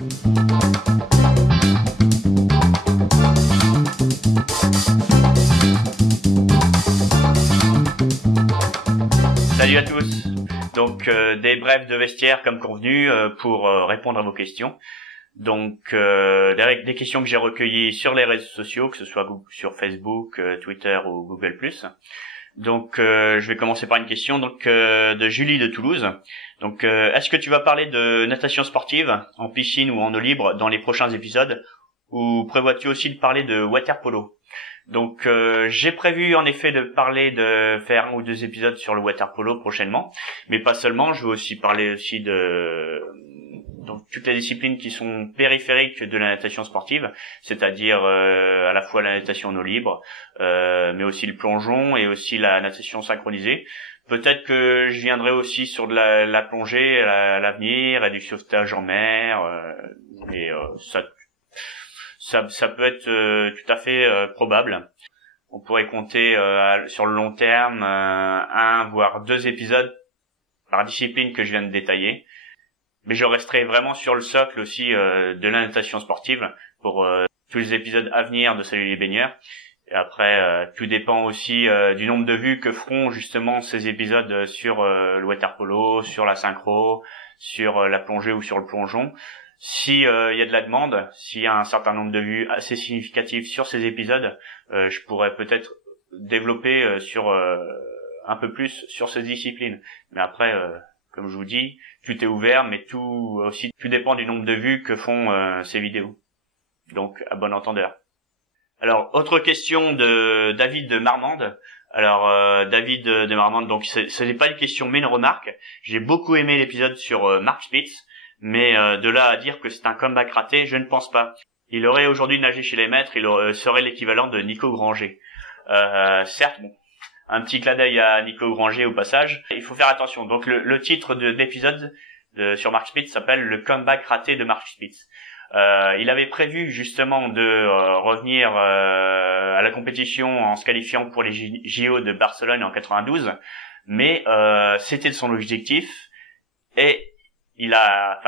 Salut à tous. Donc des brèves de vestiaire comme convenu pour répondre à vos questions. Donc des questions que j'ai recueillies sur les réseaux sociaux, que ce soit sur Facebook, Twitter ou Google+. Donc je vais commencer par une question de Julie de Toulouse. Donc est-ce que tu vas parler de natation sportive en piscine ou en eau libre dans les prochains épisodes, ou prévois-tu aussi de parler de water polo? Donc j'ai prévu en effet de faire 1 ou 2 épisodes sur le water polo prochainement, mais pas seulement. Je veux aussi parler aussi de donc toutes les disciplines qui sont périphériques de la natation sportive, c'est-à-dire à la fois la natation en eau libre, mais aussi le plongeon et aussi la natation synchronisée. Peut-être que je viendrai aussi sur de la plongée à l'avenir et du sauvetage en mer, et ça peut être tout à fait probable. On pourrait compter sur le long terme 1 voire 2 épisodes par discipline que je viens de détailler. Mais je resterai vraiment sur le socle aussi de la natation sportive pour tous les épisodes à venir de Salut les baigneurs. Et après, tout dépend aussi du nombre de vues que feront justement ces épisodes sur le water polo, sur la synchro, sur la plongée ou sur le plongeon. Si y a de la demande, s'il y a un certain nombre de vues assez significatives sur ces épisodes, je pourrais peut-être développer sur un peu plus sur ces disciplines. Mais après, comme je vous dis, tout est ouvert, mais tout dépend du nombre de vues que font ces vidéos. Donc, à bon entendeur. Alors, autre question de David de Marmande. Alors, David de Marmande, donc ce n'est pas une question mais une remarque. J'ai beaucoup aimé l'épisode sur Mark Spitz, mais de là à dire que c'est un comeback raté, je ne pense pas. Il aurait aujourd'hui nagé chez les maîtres, serait l'équivalent de Nico Granger. Certes, bon, un petit clin d'œil à Nico Granger au passage. Il faut faire attention. Donc le titre de l'épisode sur Mark Spitz s'appelle le comeback raté de Mark Spitz. Il avait prévu justement de revenir à la compétition en se qualifiant pour les JO de Barcelone en 92, mais c'était son objectif et il a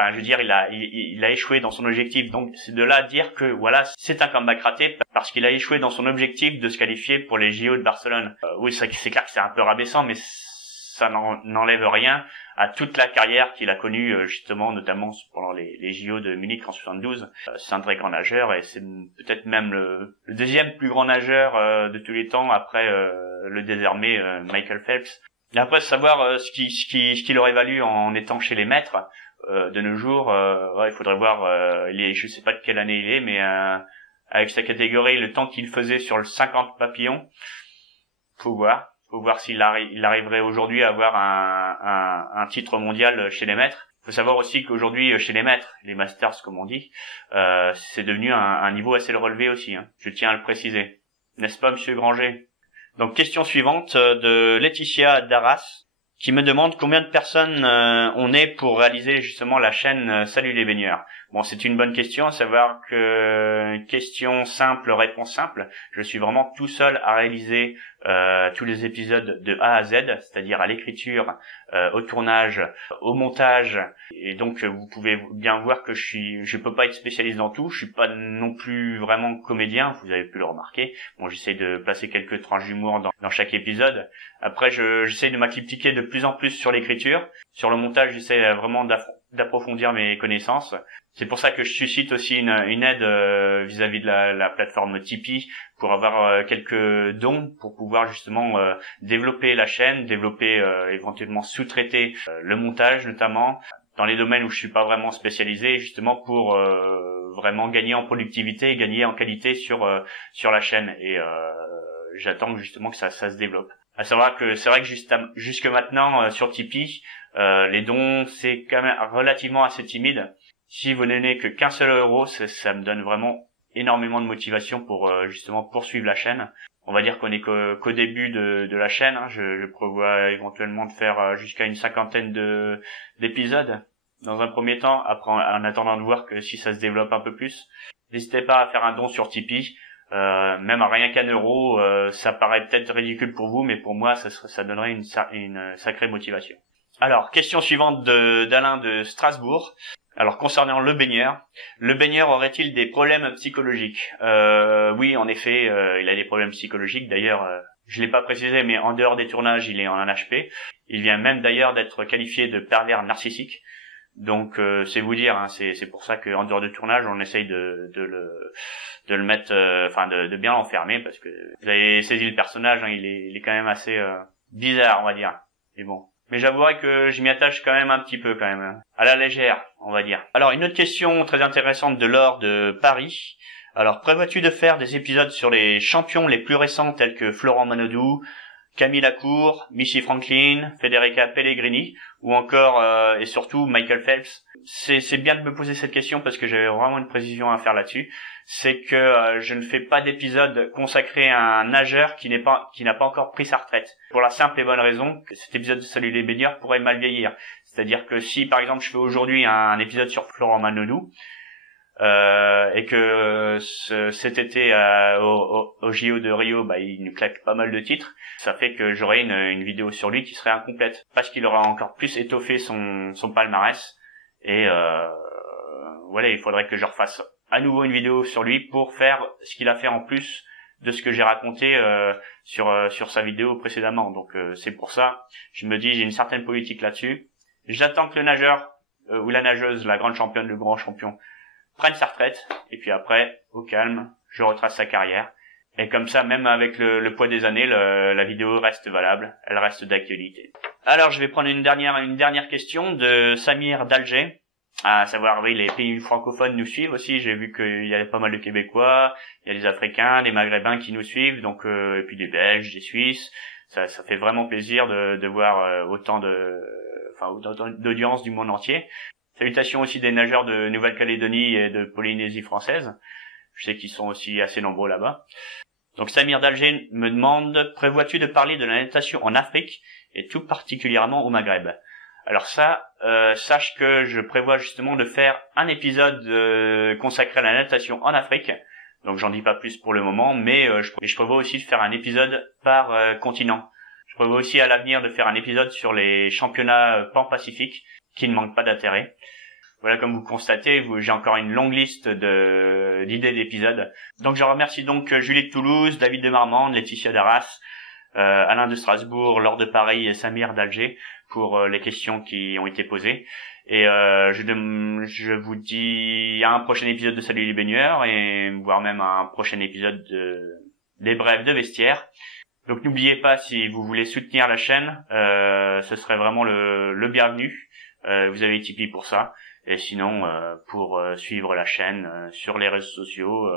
échoué dans son objectif. Donc c'est de là à dire que voilà, c'est un comeback raté parce qu'il a échoué dans son objectif de se qualifier pour les JO de Barcelone. Oui, c'est clair que c'est un peu rabaissant, mais ça n'enlève rien à toute la carrière qu'il a connue justement, notamment pendant les JO de Munich en 72. C'est un très grand nageur et c'est peut-être même le deuxième plus grand nageur de tous les temps après le désormais Michael Phelps. Et après, savoir ce qu'il aurait valu en étant chez les maîtres de nos jours. Il faudrait voir. Je sais pas de quelle année il est, mais avec sa catégorie, le temps qu'il faisait sur le 50 papillons, faut voir s'il arriverait aujourd'hui à avoir un titre mondial chez les maîtres. Faut savoir aussi qu'aujourd'hui, chez les maîtres, les masters comme on dit, c'est devenu un niveau assez relevé aussi. Hein. Je tiens à le préciser, n'est-ce pas, Monsieur Granger? Donc question suivante de Laetitia Darras qui me demande combien de personnes on est pour réaliser justement la chaîne Salut les baigneurs. Bon, c'est une bonne question, à savoir que question simple, réponse simple. Je suis vraiment tout seul à réaliser tous les épisodes de A à Z, c'est-à-dire à l'écriture, au tournage, au montage. Et donc vous pouvez bien voir que je peux pas être spécialiste dans tout. Je suis pas non plus vraiment comédien, vous avez pu le remarquer. Bon, j'essaie de placer quelques tranches d'humour dans chaque épisode. Après, j'essaie de m'appliquer de plus en plus sur l'écriture. Sur le montage, j'essaie vraiment d'approfondir mes connaissances. C'est pour ça que je suscite aussi une aide vis-à-vis de la plateforme Tipeee pour avoir quelques dons pour pouvoir justement développer la chaîne, éventuellement sous-traiter le montage notamment dans les domaines où je suis pas vraiment spécialisé, justement pour vraiment gagner en productivité et gagner en qualité sur la chaîne. Et j'attends justement que ça se développe. À savoir que c'est vrai que jusque maintenant sur Tipeee, les dons c'est quand même relativement assez timide. Si vous donnez que qu'un seul euro, ça me donne vraiment énormément de motivation pour justement poursuivre la chaîne. On va dire qu'on est qu'au début de la chaîne. Hein. Je prévois éventuellement de faire jusqu'à une 50aine d'épisodes dans un premier temps, après en attendant de voir que si ça se développe un peu plus. N'hésitez pas à faire un don sur Tipeee. Même à rien qu'un euro, ça paraît peut-être ridicule pour vous, mais pour moi ça donnerait une sacrée motivation. Alors, question suivante d'Alain de Strasbourg. Alors concernant le baigneur aurait-il des problèmes psychologiques? Oui, en effet, il a des problèmes psychologiques. D'ailleurs, je l'ai pas précisé, mais en dehors des tournages, il est en HP. Il vient même d'ailleurs d'être qualifié de pervers narcissique. Donc c'est vous dire, hein, c'est pour ça qu'en dehors de tournage, on essaye de le mettre, de bien l'enfermer, parce que vous avez saisi le personnage, hein, il est quand même assez bizarre, on va dire. Mais bon. Mais j'avouerai que je m'y attache quand même un petit peu, quand même, à la légère, on va dire. Alors une autre question très intéressante de Laure de Paris. Alors prévois-tu de faire des épisodes sur les champions les plus récents tels que Florent Manodou, Camille Lacour, Missy Franklin, Federica Pellegrini, ou encore et surtout Michael Phelps? C'est bien de me poser cette question parce que j'avais vraiment une précision à faire là-dessus. C'est que je ne fais pas d'épisode consacré à un nageur qui n'a pas encore pris sa retraite. Pour la simple et bonne raison que cet épisode de Salut les baigneurs pourrait mal vieillir. C'est-à-dire que si par exemple je fais aujourd'hui un épisode sur Florent Manodou, et que cet été au JO de Rio, il nous claque pas mal de titres, ça fait que j'aurai une vidéo sur lui qui serait incomplète parce qu'il aura encore plus étoffé son palmarès, et voilà, il faudrait que je refasse à nouveau une vidéo sur lui pour faire ce qu'il a fait en plus de ce que j'ai raconté sur sa vidéo précédemment. Donc c'est pour ça, je me dis, j'ai une certaine politique là-dessus. J'attends que le nageur ou la nageuse, la grande championne, le grand champion, prenne sa retraite, et puis après, au calme, je retrace sa carrière. Et comme ça, même avec le poids des années, la vidéo reste valable, elle reste d'actualité. Alors, je vais prendre une dernière question de Samir d'Alger. À savoir, oui, les pays francophones nous suivent aussi. J'ai vu qu'il y avait pas mal de Québécois, il y a des Africains, des Maghrébins qui nous suivent, donc et puis des Belges, des Suisses. Ça fait vraiment plaisir de voir autant d'audience du monde entier. Salutations aussi des nageurs de Nouvelle-Calédonie et de Polynésie française. Je sais qu'ils sont aussi assez nombreux là-bas. Donc Samir d'Alger me demande, prévois-tu de parler de la natation en Afrique et tout particulièrement au Maghreb? Alors ça, sache que je prévois justement de faire un épisode consacré à la natation en Afrique. Donc j'en dis pas plus pour le moment, mais je prévois aussi de faire un épisode par continent. Je prévois aussi à l'avenir de faire un épisode sur les championnats pan-pacifiques qui ne manquent pas d'intérêt. Voilà, comme vous constatez, j'ai encore une longue liste d'idées d'épisodes. Donc je remercie donc Julie de Toulouse, David de Marmande, Laetitia d'Arras, Alain de Strasbourg, Laure de Paris et Samir d'Alger pour les questions qui ont été posées. Et je vous dis à un prochain épisode de Salut les baigneurs, et voire même à un prochain épisode des brèves de vestiaire. Donc n'oubliez pas, si vous voulez soutenir la chaîne, ce serait vraiment le bienvenu. Vous avez Tipeee pour ça. Et sinon, pour suivre la chaîne sur les réseaux sociaux,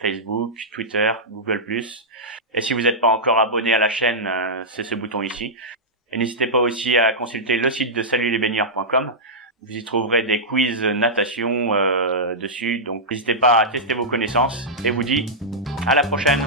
Facebook, Twitter, Google+. Et si vous n'êtes pas encore abonné à la chaîne, c'est ce bouton ici. Et n'hésitez pas aussi à consulter le site de salutlesbaigneurs.com. Vous y trouverez des quiz natation dessus. Donc n'hésitez pas à tester vos connaissances. Et vous dis à la prochaine.